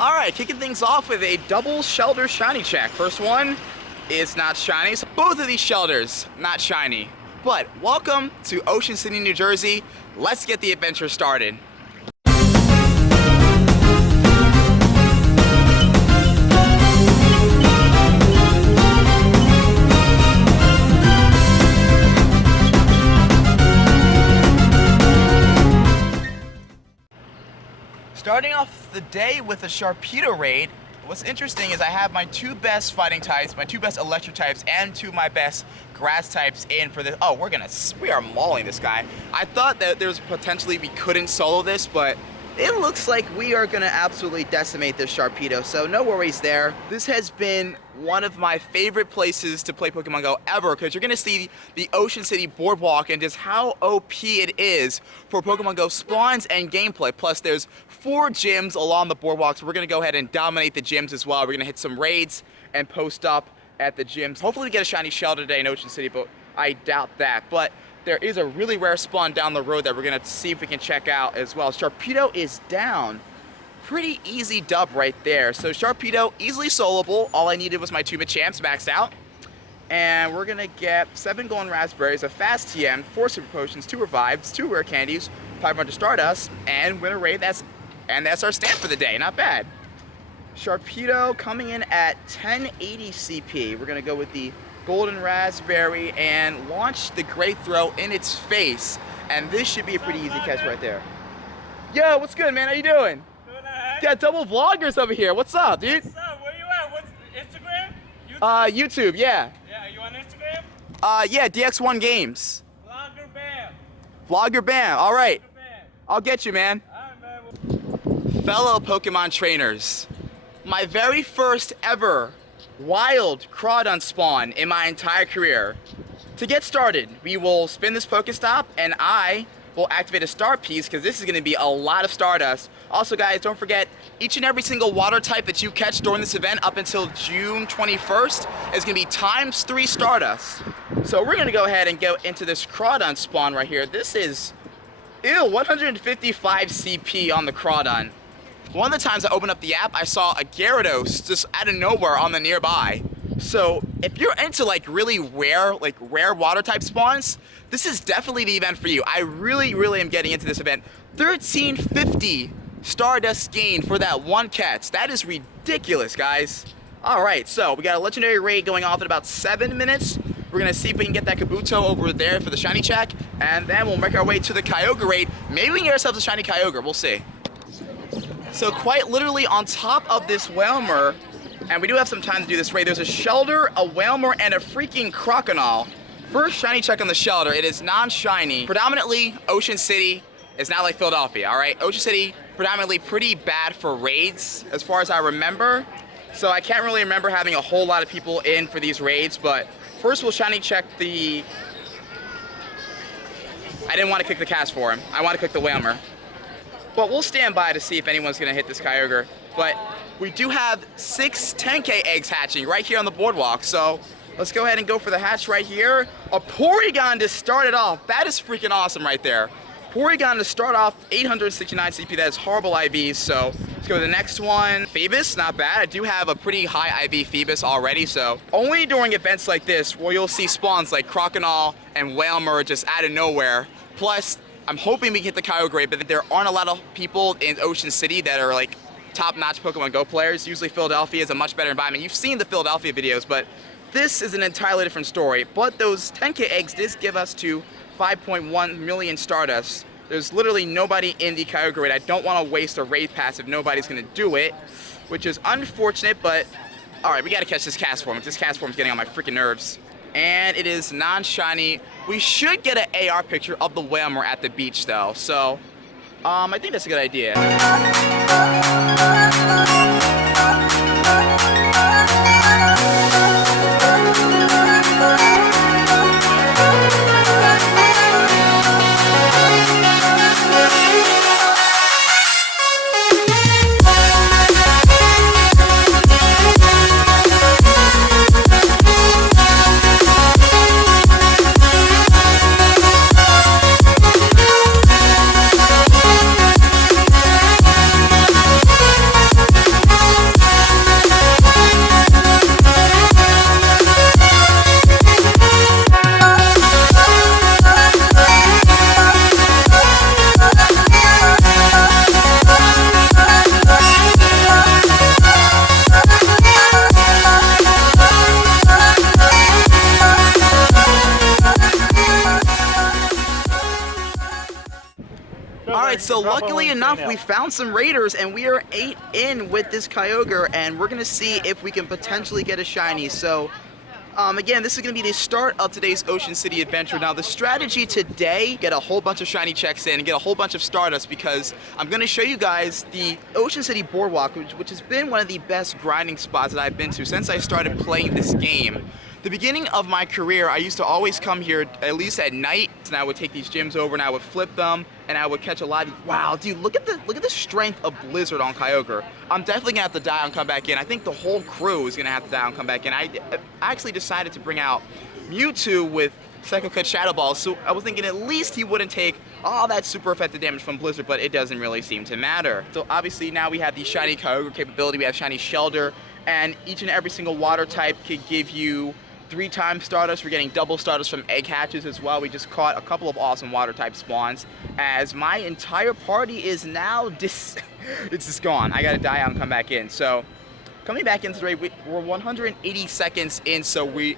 Alright, kicking things off with a double shellder shiny check. First one is not shiny, so both of these shelders not shiny. But welcome to Ocean City, New Jersey. Let's get the adventure started. Starting off the day with a Sharpedo raid. What's interesting is I have my two best fighting types, my two best electric types, and two of my best grass types in for this. Oh, we are mauling this guy. I thought that there's potentially we couldn't solo this, but it looks like we are gonna absolutely decimate this Sharpedo, so no worries there. This has been one of my favorite places to play Pokemon Go ever, because you're gonna see the Ocean City boardwalk and just how OP it is for Pokemon Go spawns and gameplay. Plus there's 4 gyms along the boardwalk, so we're gonna go ahead and dominate the gyms as well. We're gonna hit some raids and post up at the gyms. Hopefully we get a shiny shell today in Ocean City, but I doubt that. But there is a really rare spawn down the road that we're gonna see if we can check out as well. Sharpedo is down. Pretty easy dub right there. So Sharpedo, easily soloable. All I needed was my 2 Machamps maxed out. And we're gonna get 7 golden raspberries, a fast TM, 4 super potions, 2 revives, 2 rare candies, 500 Stardust, and win a raid. That's our stand for the day, not bad. Sharpedo coming in at 1080 CP. We're gonna go with the golden raspberry and launch the great throw in its face. And this should be a pretty easy catch right there. Yo, what's good, man? How you doing? Good, alright. Got double vloggers over here. What's up, dude? What's up? Where you at? What's Instagram? YouTube, yeah. Yeah, you on Instagram? Yeah, DX1 Games. Vlogger Bam. Vlogger Bam, all right. Vlogger Bam. I'll get you, man. Alright, man. Fellow Pokemon trainers, my very first ever wild Crawdon spawn in my entire career. To get started, we will spin this Pokestop and I will activate a star piece because this is going to be a lot of Stardust. Also guys, don't forget, each and every single water type that you catch during this event up until June 21st is going to be ×3 Stardust. So we're going to go ahead and go into this Crawdon spawn right here. This is, 155 CP on the Crawdon. One of the times I opened up the app, I saw a Gyarados just out of nowhere on the nearby. So if you're into like really rare water type spawns, this is definitely the event for you. I really am getting into this event. 1350 Stardust gain for that one catch. That is ridiculous, guys. All right, so we got a legendary raid going off in about 7 minutes. We're gonna see if we can get that Kabuto over there for the shiny check, and then we'll make our way to the Kyogre raid. Maybe we can get ourselves a shiny Kyogre, we'll see. So quite literally on top of this Whalmer, and we do have some time to do this raid, there's a Shellder, a Whalmer, and a freaking Crocodile. First shiny check on the Shellder, it is non-shiny. Predominantly Ocean City, it's not like Philadelphia, all right? Ocean City, predominantly pretty bad for raids, as far as I remember. So I can't really remember having a whole lot of people in for these raids, but first we'll shiny check the... I didn't want to click the cast for him. I want to click the Whalmer. But we'll stand by to see if anyone's going to hit this Kyogre. But we do have 6 10K eggs hatching right here on the boardwalk. So let's go ahead and go for the hatch right here. A Porygon to start it off. That is freaking awesome right there. Porygon to start off 869 CP. That is horrible IVs. So let's go to the next one. Phoebus, not bad. I do have a pretty high IV Phoebus already. So only during events like this where you'll see spawns like Crocodile and Whalmer just out of nowhere. Plus, I'm hoping we can hit the Kyogre, but there aren't a lot of people in Ocean City that are like top-notch Pokemon Go players. Usually Philadelphia is a much better environment. You've seen the Philadelphia videos, but this is an entirely different story. But those 10K eggs did give us to 5.1 million Stardust. There's literally nobody in the Kyogre raid. I don't want to waste a raid pass if nobody's going to do it, which is unfortunate, but all right, we got to catch this cast form. This cast form's getting on my freaking nerves. And it is non-shiny. We should get an AR picture of the Whalmer at the beach though, so I think that's a good idea. so luckily enough, we found some raiders, and we are 8 in with this Kyogre, and we're gonna see if we can potentially get a shiny. So, again, this is gonna be the start of today's Ocean City adventure. Now, the strategy today, get a whole bunch of shiny checks in and get a whole bunch of Stardust, because I'm gonna show you guys the Ocean City Boardwalk, which has been one of the best grinding spots that I've been to since I started playing this game. The beginning of my career, I used to always come here at least at night, and I would take these gyms over and I would flip them, and I would catch a lot of. Wow, dude, look at the strength of Blizzard on Kyogre. I'm definitely gonna have to die and come back in. I think the whole crew is gonna have to die and come back in. I actually decided to bring out Mewtwo with Psycho Cut Shadow Ball, so I was thinking at least he wouldn't take all that super effective damage from Blizzard, but it doesn't really seem to matter. So obviously now we have the shiny Kyogre capability, we have shiny Shellder, and each and every single water type could give you 3 times Stardust. We're getting double Stardust from egg hatches as well. We just caught a couple of awesome water type spawns, as my entire party is now it's just gone. I gotta die out and come back in. So coming back into the raid, we're 180 seconds in, so we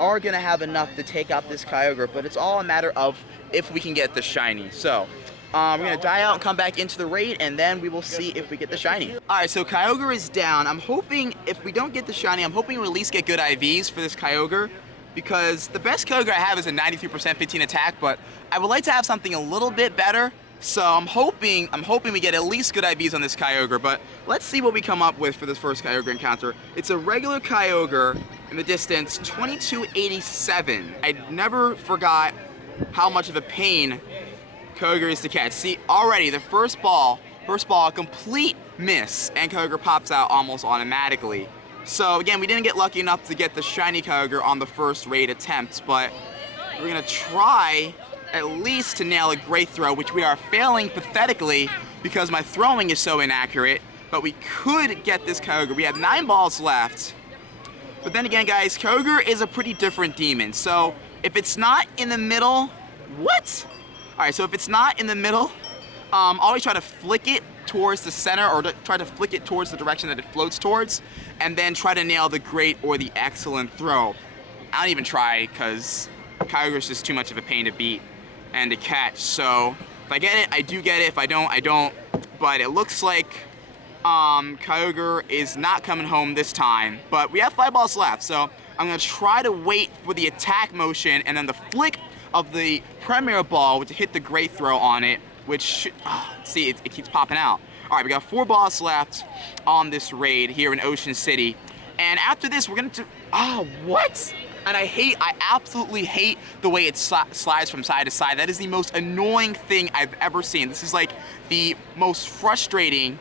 are gonna have enough to take out this Kyogre, but it's all a matter of if we can get the shiny. So we're gonna die out and come back into the raid, and then we will see if we get the shiny. All right, so Kyogre is down. I'm hoping if we don't get the shiny, I'm hoping we'll at least get good IVs for this Kyogre, because the best Kyogre I have is a 93% 15 attack, but I would like to have something a little bit better. So I'm hoping we get at least good IVs on this Kyogre, but let's see what we come up with for this first Kyogre encounter. It's a regular Kyogre in the distance, 2287. I never forgot how much of a pain Kyogre is to catch. See, already the first ball, a complete miss, and Kyogre pops out almost automatically. So again, we didn't get lucky enough to get the shiny Kyogre on the first raid attempt, but we're gonna try at least to nail a great throw, which we are failing pathetically because my throwing is so inaccurate, but we could get this Kyogre. We have 9 balls left. But then again, guys, Kyogre is a pretty different demon. So if it's not in the middle, what? All right, so if it's not in the middle, always try to flick it towards the center, or try to flick it towards the direction that it floats towards, and then try to nail the great or the excellent throw. I don't even try, because Kyogre is just too much of a pain to beat and to catch. So if I get it, I do get it. If I don't, I don't. But it looks like Kyogre is not coming home this time. But we have 5 balls left, so I'm gonna try to wait for the attack motion and then the flick of the Premier Ball to hit the great throw on it, which should, see, it keeps popping out. All right, we got 4 balls left on this raid here in Ocean City. And after this, we're gonna do, what? And I absolutely hate the way it slides from side to side. That is the most annoying thing I've ever seen. This is like the most frustrating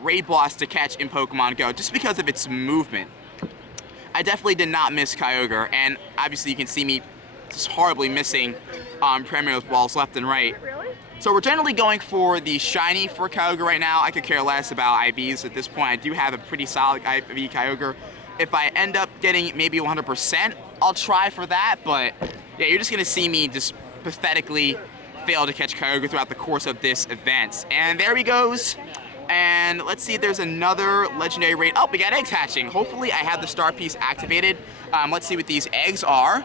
raid boss to catch in Pokemon Go, just because of its movement. I definitely did not miss Kyogre, and obviously you can see me just horribly missing Premier Balls left and right. So we're generally going for the shiny for Kyogre right now. I could care less about IVs at this point. I do have a pretty solid IV Kyogre. If I end up getting maybe 100%, I'll try for that, but yeah, you're just gonna see me just pathetically fail to catch Kyogre throughout the course of this event. And there he goes. And let's see if there's another legendary raid. Oh, we got eggs hatching. Hopefully I have the star piece activated. Let's see what these eggs are.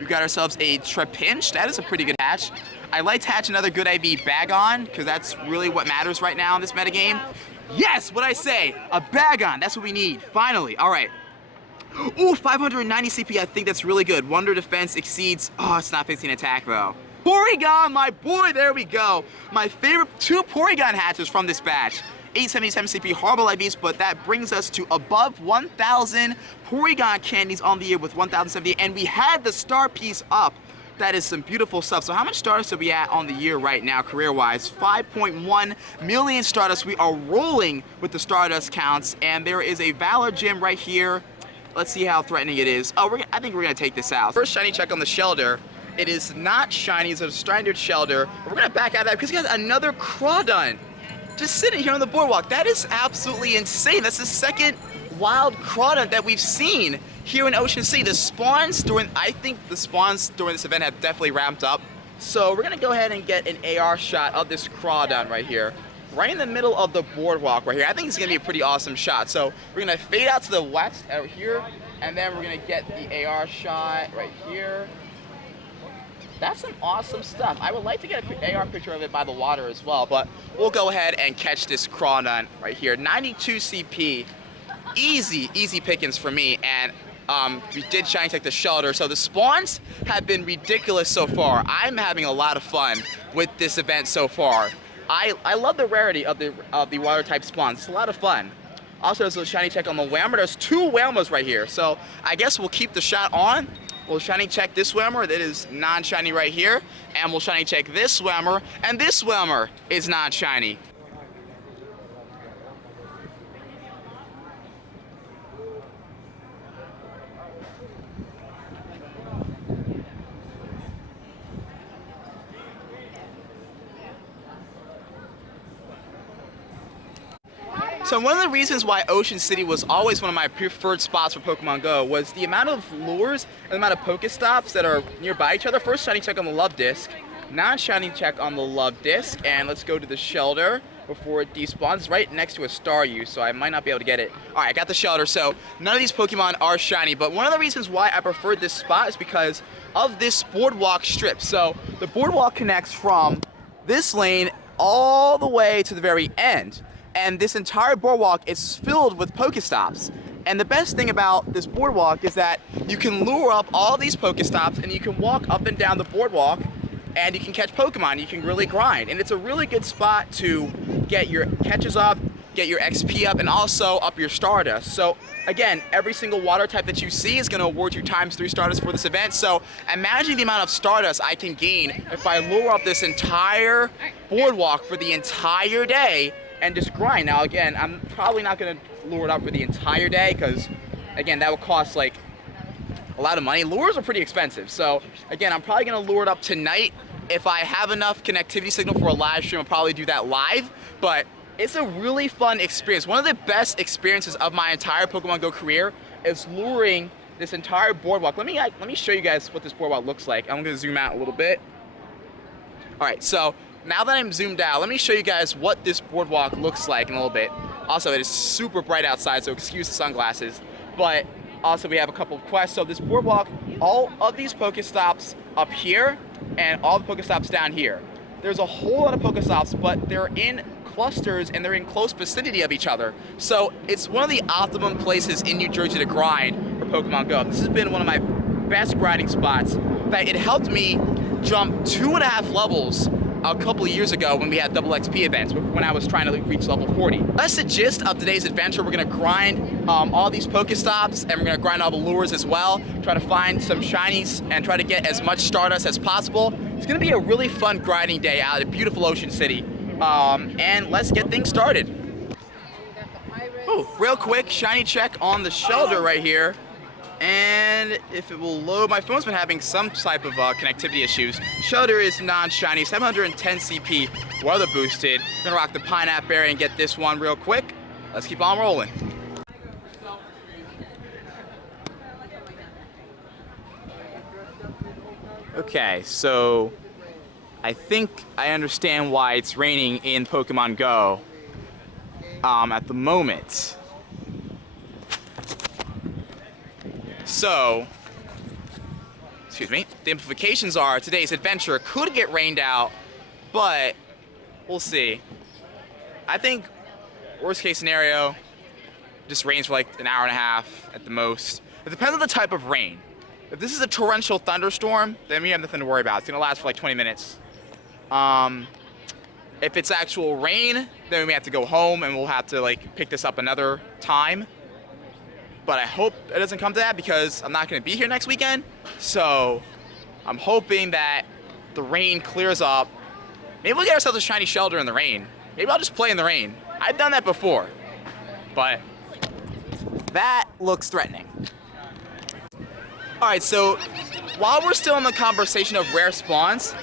We've got ourselves a Trapinch. That is a pretty good hatch. I'd like to hatch another good IV Bagon, because that's really what matters right now in this metagame. Yes, what I say, a Bagon. That's what we need, finally. All right. Ooh, 590 CP, I think that's really good. Wonder Defense exceeds, it's not 15 attack though. Porygon, my boy, there we go. My favorite 2 Porygon hatches from this batch. 877 CP, horrible IVs, but that brings us to above 1,000 Porygon candies on the year with 1,070, and we had the star piece up. That is some beautiful stuff. So how much Stardust are we at on the year right now, career-wise? 5.1 million Stardust. We are rolling with the Stardust counts, and there is a Valor Gym right here. Let's see how threatening it is. I think we're gonna take this out. First shiny check on the Shellder. It is not shiny, it's a standard Shellder. We're gonna back out of that because we got another Crawdon just sitting here on the boardwalk. That is absolutely insane. That's the second wild Crawdon that we've seen here in Ocean City. I think the spawns during this event have definitely ramped up. So we're gonna go ahead and get an AR shot of this Crawdon right here. Right in the middle of the boardwalk right here. I think it's gonna be a pretty awesome shot. So we're gonna fade out to the west out here, and then we're gonna get the AR shot right here. That's some awesome stuff. I would like to get an AR picture of it by the water as well, but we'll go ahead and catch this crawdad right here. 92 CP, easy pickings for me, and we did shiny tech the shellder, so the spawns have been ridiculous so far. I'm having a lot of fun with this event so far. I love the rarity of the water type spawns. It's a lot of fun. Also, there's a shiny check on the Whammer. There's 2 Whammers right here, so I guess we'll keep the shot on. We'll shiny check this Whammer that is non-shiny right here, and we'll shiny check this Whammer, and this Whammer is non-shiny. So one of the reasons why Ocean City was always one of my preferred spots for Pokemon Go was the amount of lures and the amount of Pokestops that are nearby each other. First shiny check on the Love Disc, non-shiny check on the Love Disc, and let's go to the Shellder before it despawns. It's right next to a Staryu, so I might not be able to get it. All right, I got the Shellder, so none of these Pokemon are shiny, but one of the reasons why I preferred this spot is because of this boardwalk strip. So the boardwalk connects from this lane all the way to the very end. And this entire boardwalk is filled with Pokestops. And the best thing about this boardwalk is that you can lure up all these Pokestops and you can walk up and down the boardwalk and you can catch Pokemon. You can really grind. And it's a really good spot to get your catches up, get your XP up, and also up your Stardust. So again, every single water type that you see is going to award you ×3 Stardust for this event. So imagine the amount of Stardust I can gain if I lure up this entire boardwalk for the entire day and just grind. Now again, I'm probably not gonna lure it up for the entire day because again, that would cost like a lot of money. Lures are pretty expensive. So again, I'm probably gonna lure it up tonight. If I have enough connectivity signal for a live stream, I'll probably do that live, but it's a really fun experience. One of the best experiences of my entire Pokemon Go career is luring this entire boardwalk. Let me show you guys what this boardwalk looks like. I'm gonna zoom out a little bit. All right, so now that I'm zoomed out, let me show you guys what this boardwalk looks like in a little bit. Also, it is super bright outside, so excuse the sunglasses. But also, we have a couple of quests. So this boardwalk, all of these Pokestops up here, and all the Pokestops down here. There's a whole lot of Pokestops, but they're in clusters and they're in close vicinity of each other. So it's one of the optimum places in New Jersey to grind for Pokemon Go. This has been one of my best grinding spots. In fact, it helped me jump 2.5 levels a couple of years ago when we had double XP events, when I was trying to reach level 40. That's the gist of today's adventure. We're gonna grind all these Pokestops, and we're gonna grind all the lures as well, try to find some shinies, and try to get as much Stardust as possible. It's gonna be a really fun grinding day out at beautiful Ocean City. And let's get things started. Oh, real quick, shiny check on the Shellder right here. And if it will load, my phone's been having some type of connectivity issues. Shellder is non-shiny, 710 CP, weather boosted. Gonna rock the Pineapple Berry and get this one real quick. Let's keep on rolling. Okay, so I think I understand why it's raining in Pokemon Go at the moment. So, excuse me, the implications are today's adventure could get rained out, but we'll see. I think worst case scenario, just rains for like an hour and a half at the most. It depends on the type of rain. If this is a torrential thunderstorm, then we have nothing to worry about. It's gonna last for like 20 minutes. If it's actual rain, then we may have to go home and we'll have to like pick this up another time. But I hope it doesn't come to that because I'm not going to be here next weekend. So I'm hoping that the rain clears up. Maybe we'll get ourselves a shiny Shellder in the rain. Maybe I'll just play in the rain. I've done that before. But that looks threatening. All right, so while we're still in the conversation of rare spawns,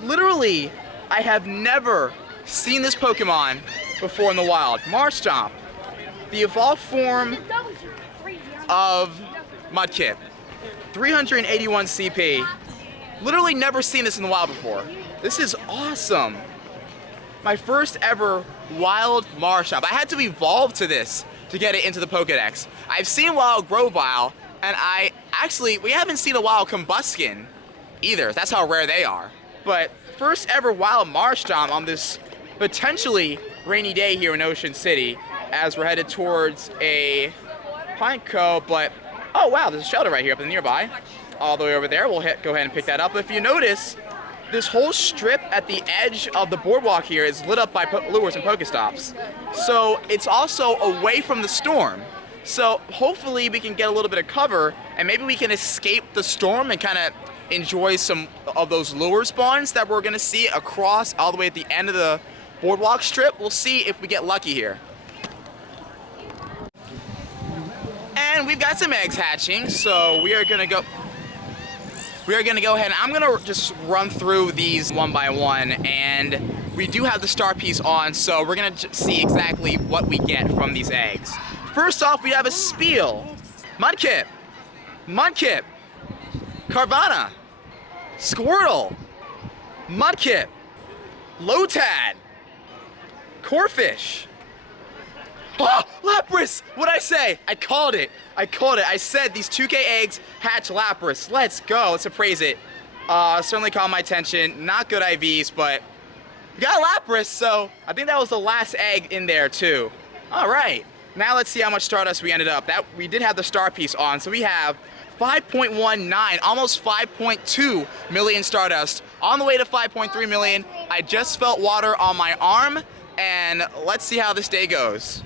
literally, I have never seen this Pokemon before in the wild. Marshtomp, the evolved form of Mudkip, 381 CP. Literally never seen this in the wild before. This is awesome. My first ever wild Marshtomp. I had to evolve to this to get it into the Pokedex. I've seen wild Grovyle, and we haven't seen a wild Combuskin. either. That's how rare they are. But first ever wild marsh tom on this potentially rainy day here in Ocean City as we're headed towards a Pine Cove. But oh wow, there's a shellder right here up in nearby. All the way over there. We'll go ahead and pick that up. If you notice, this whole strip at the edge of the boardwalk here is lit up by lures and Pokestops. So it's also away from the storm. So hopefully we can get a little bit of cover and maybe we can escape the storm and kind of enjoy some of those lure spawns that we're gonna see across all the way at the end of the boardwalk strip. We'll see if we get lucky here. And we've got some eggs hatching, so we are gonna go ahead and I'm gonna just run through these one by one, and we do have the star piece on, so we're gonna see exactly what we get from these eggs. First off, we have a Spiel, Mudkip, Carvana, Squirtle, Mudkip, Lotad, Corfish. Oh, Lapras! What'd I say? I called it. I said these 2K eggs hatch Lapras. Let's go. Let's appraise it. Certainly caught my attention. Not good IVs, but we got Lapras, so I think that was the last egg in there too. All right. Now let's see how much Stardust we ended up. We did have the star piece on, so we have 5.19, almost 5.2 million Stardust. On the way to 5.3 million. I just felt water on my arm, and let's see how this day goes.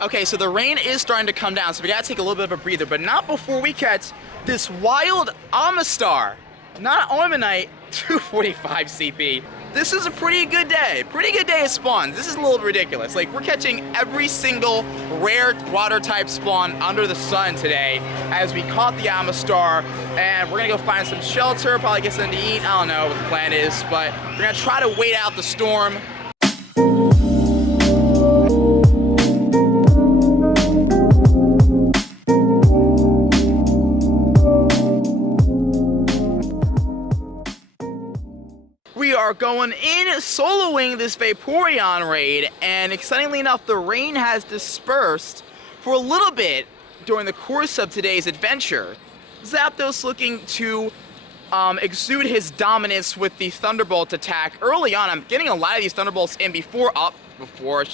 Okay, so the rain is starting to come down, so we gotta take a little bit of a breather, but not before we catch this wild Amistar. Not Ormanite, 245 CP. This is a pretty good day of spawns. This is a little ridiculous. Like, we're catching every single rare water type spawn under the sun today as we caught the Amistar, and we're gonna go find some shelter, probably get something to eat. I don't know what the plan is, but we're gonna try to wait out the storm. We are going in soloing this Vaporeon raid, and excitingly enough, the rain has dispersed for a little bit during the course of today's adventure. Zapdos looking to exude his dominance with the Thunderbolt attack early on. I'm getting a lot of these Thunderbolts in before I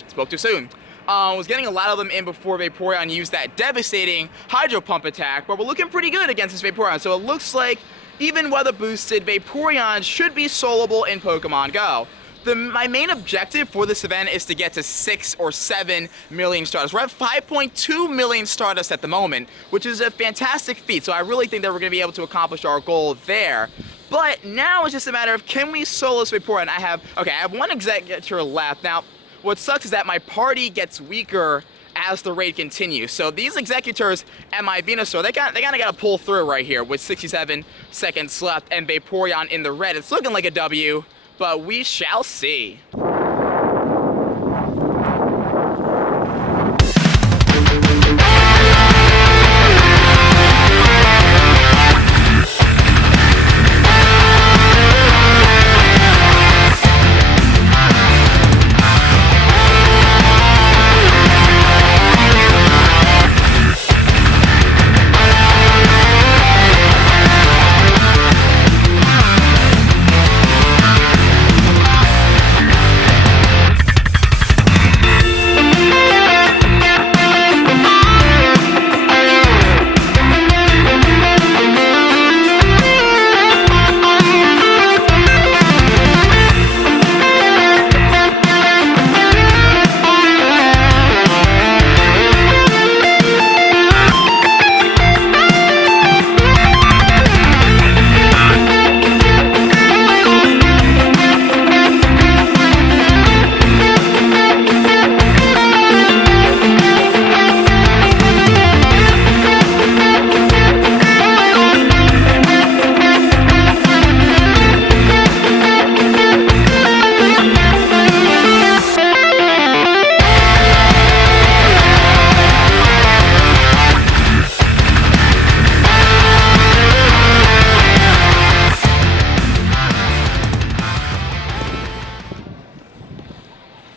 spoke too soon. Was getting a lot of them in before Vaporeon used that devastating Hydro Pump attack, but we're looking pretty good against this Vaporeon, so it looks like even weather boosted, Vaporeon should be soloable in Pokemon Go. My main objective for this event is to get to 6 or 7 million Stardust. We're at 5.2 million Stardust at the moment, which is a fantastic feat, so I really think that we're going to be able to accomplish our goal there. But now it's just a matter of, can we solo this Vaporeon? I have one Executor left. Now, what sucks is that my party gets weaker as the raid continues. So these Executors and my Venusaur, they kind of got to pull through right here with 67 seconds left and Vaporeon in the red. It's looking like a W, but we shall see.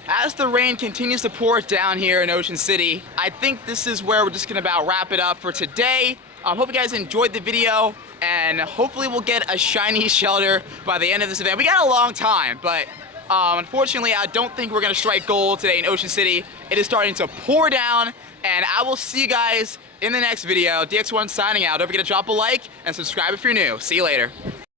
As the rain continues to pour down here in Ocean City, I think this is where we're just gonna about wrap it up for today. Hope you guys enjoyed the video, and hopefully we'll get a shiny shellder by the end of this event. We got a long time, but unfortunately, I don't think we're gonna strike gold today in Ocean City. It is starting to pour down, and I will see you guys in the next video. DX1 signing out. Don't forget to drop a like and subscribe if you're new. See you later.